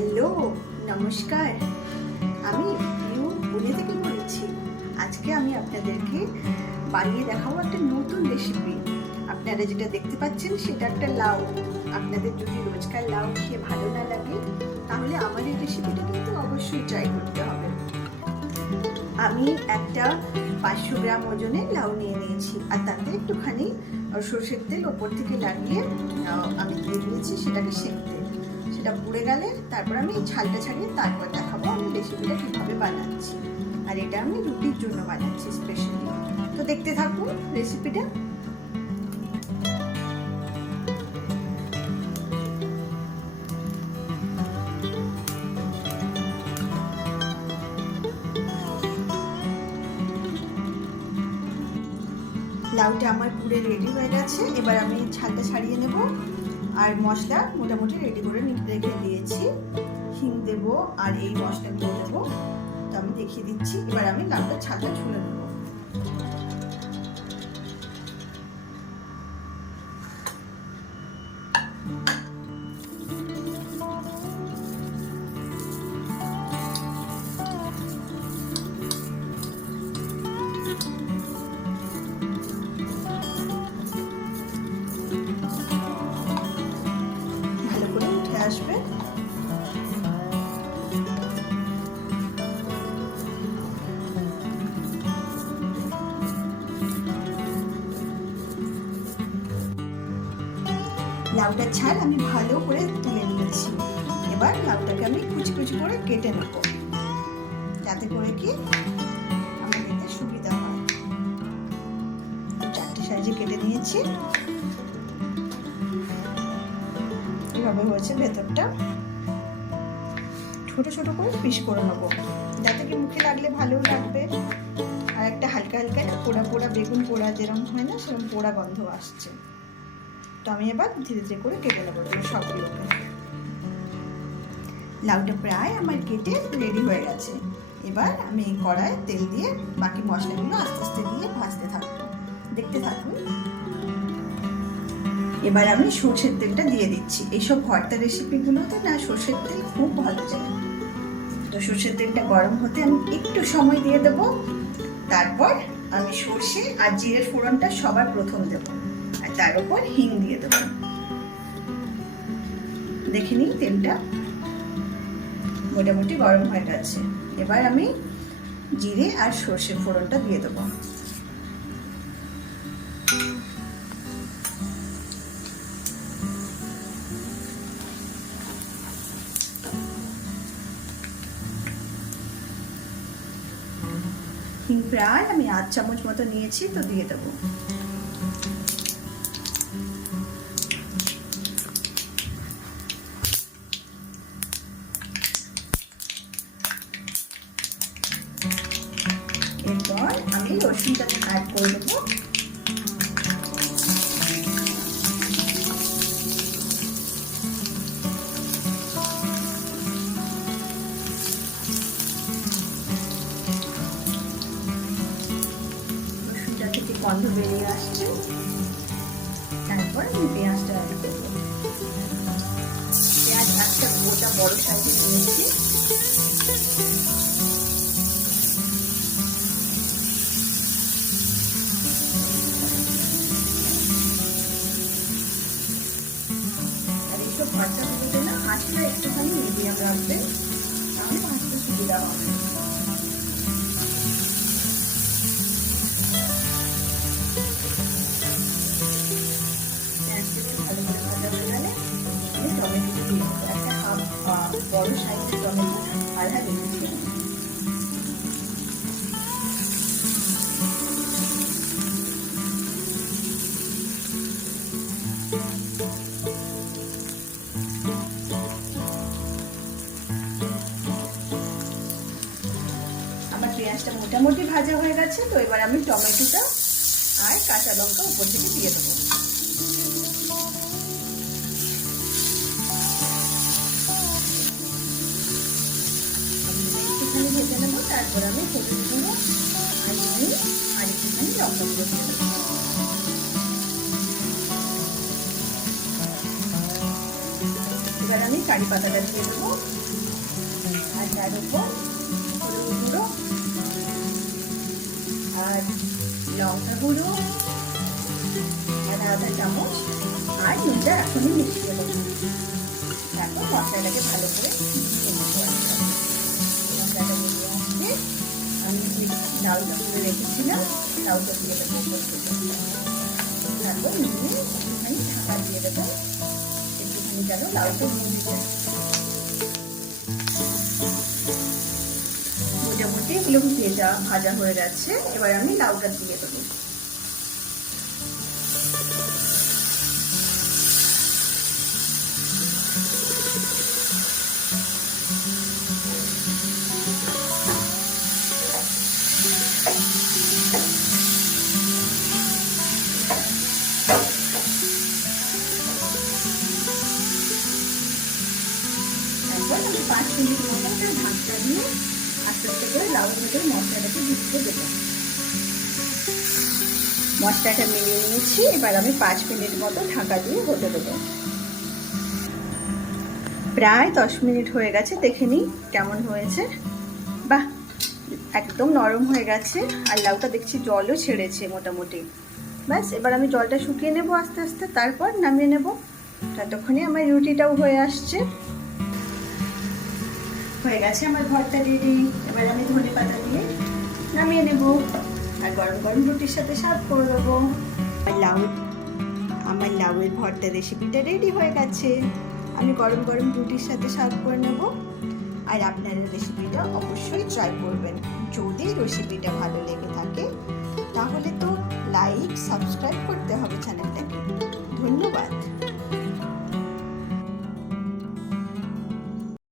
Hello, নমস্কার। আমি পিউ পুনে থেকে বলছি। আজকে আমি আপনাদেরকে বানিয়ে দেখাবো একটা নতুন রেসিপি। আপনারা যেটা দেখতে পাচ্ছেন সেটা একটা লাউ। আপনাদের যদি রোজকার লাউ খেয়ে ভালো না লাগে তাহলে আমার এই রেসিপিটা কিন্তু অবশ্যই ট্রাই করতে হবে। আমি একটা 500 গ্রাম ওজনের লাউ নিয়ে নিয়েছি, আর তাতে একটুখানি সরষের তেল ওপর থেকে লাগিয়ে আমি দিয়ে দিয়েছি সেটাকে সেঁকতে। সেটা পুড়ে গেলে তারপর আমি ছালটা ছাড়িয়ে তারপর দেখাবো আমি রেসিপিটা কীভাবে বানাচ্ছি। আর এটা আমি রুটির জন্য বানাচ্ছি স্পেশালি। তো দেখতে থাকুন রেসিপিটা। লাউটা আমার পুরো রেডি হয়ে গেছে। এবার আমি ছালটা ছাড়িয়ে নেব। আর মশলা মোটামুটি রেডি করে রেখে দিয়েছি। হিং দেবো আর এই মশলাগুলো দেবো। তো আমি দেখিয়ে দিচ্ছি। এবার আমি লাউটার ছালটা ছুলে নেবো। আসবে লাউটার ছাল আমি ভালো করে তুলে নিয়েছি। এবার লাউটাকে আমি কুচি কুচি করে কেটে নেব, যাতে করে কি আমার খেতে সুবিধা হয়। 4টে সাইজে কেটে নিয়েছি। এভাবে হয়েছে ভেতরটা। ছোট ছোট করে পিস করে নেবো, যাতে কি মুখে লাগলে ভালো লাগবে। আর একটা হালকা হালকা পোড়া পোড়া বেগুন পোড়া যেরকম হয় না, সেরকম পোড়া গন্ধ আসছে। তো আমি এবার ধীরে ধীরে করে কেটে নেবো সবগুলোকে। লাউটা প্রায় আমার কেটে রেডি হয়ে গেছে। এবার আমি কড়ায় তেল দিয়ে বাকি মশলাগুলো আস্তে আস্তে দিয়ে ভাজতে থাকবো। দেখতে থাকুন। এবার আমি সর্ষের তেলটা দিয়ে দিচ্ছি। এইসব ভর্তা রেসিপিগুলোতে না সর্ষের তেল খুব ভালো যায়। তো সর্ষের তেলটা গরম হতে আমি একটু সময় দিয়ে দেবো। তারপর আমি সর্ষে আর জিরের ফোড়নটা সবার প্রথম দেবো, আর তার উপর হিং দিয়ে দেবো। দেখে নিই তেলটা মোটামুটি গরম হয়ে গেছে। এবার আমি জিরে আর সর্ষে ফোড়নটা দিয়ে দেবো। হিং প্রায় আমি 8 চামচ মতো নিয়েছি, তো দিয়ে দেবো। এরপর আমি রসুনটা অ্যাড করে দেবো। গন্ধ বেরিয়ে আসছে। তারপর আমি পেঁয়াজটা অ্যাড করবো। পেঁয়াজ একটা গোটা বড় সাইজে নিয়েছি। আর এইসব ভাজাগুলোতে না আঁচটা একটুখানি মিডিয়াম রাখবে, তাহলে ভাজতে সুবিধা হবে। বড় সাইজের টমেটো আধা রেখেছি। আমার পেঁয়াজটা মোটামুটি ভাজা হয়ে গেছে। তো এবার আমি টমেটোটা আর কাঁচা লঙ্কা উপর থেকে দিয়ে দেবো। ভেজে নেবো। তারপর আমি হলুদ গুঁড়ো আর নুন আর একটুখানি লঙ্কা গুঁড়ো দিয়ে দেবো। এবার আমি কারি পাতাটা দিয়ে দেবো। আর তার উপর হলুদ গুঁড়ো আর লঙ্কা গুঁড়ো আর আধা চামচ আর নুনটা এখনই মিশিয়ে দেবো। তারপর মশলাটাকে ভালো করে মশলাটা মিলিয়ে আসছে আমি লাউটা তুলে রেখেছিলাম, লাউটা দিয়ে দেবো। তারপর নিয়ে একটুখানি ঢাকা দিয়ে দেবো, একটুখানি যেন লাউটা মজে যায়। মোটামুটি এগুলো ভাজা হয়ে যাচ্ছে। এবার আমি লাউটা দিয়ে দেবো। তারপর আমি 5 মিনিট মতো ঢাকনা দিয়ে আস্তে আস্তে করে লাউর ভেতরে মশলাটাকে ঢুকতে দেবো। মশলাটা মিলিয়ে নিয়েছি। এবার আমি 5 মিনিট মতো ঢাকা দিয়ে হতে দেবো। প্রায় 10 মিনিট হয়ে গেছে, দেখে নিই কেমন হয়েছে। বাহ, একদম নরম হয়ে গেছে আর লাউটা দেখছি জলও ছেড়েছে মোটামুটি। ব্যাস, এবার আমি জলটা শুকিয়ে নেবো আস্তে আস্তে, তারপর নামিয়ে নেব। ততক্ষণে আমার রুটিটাও হয়ে আসছে। হয়ে গেছে আমার ভর্তা রেডি। এবার আমি ধনেপাতা দিয়ে নামিয়ে নেব আর গরম গরম রুটির সাথে সার্ভ করে দেবো। আমার লাউয়ের ভর্তা রেসিপিটা রেডি হয়ে গেছে। আমি গরম গরম রুটির সাথে সার্ভ করে নেব। আর আপনারা রেসিপিটা অবশ্যই ট্রাই করবেন। যদি রেসিপিটা ভালো লেগে থাকে তাহলে তো লাইক সাবস্ক্রাইব করতে হবে চ্যানেলটাকে।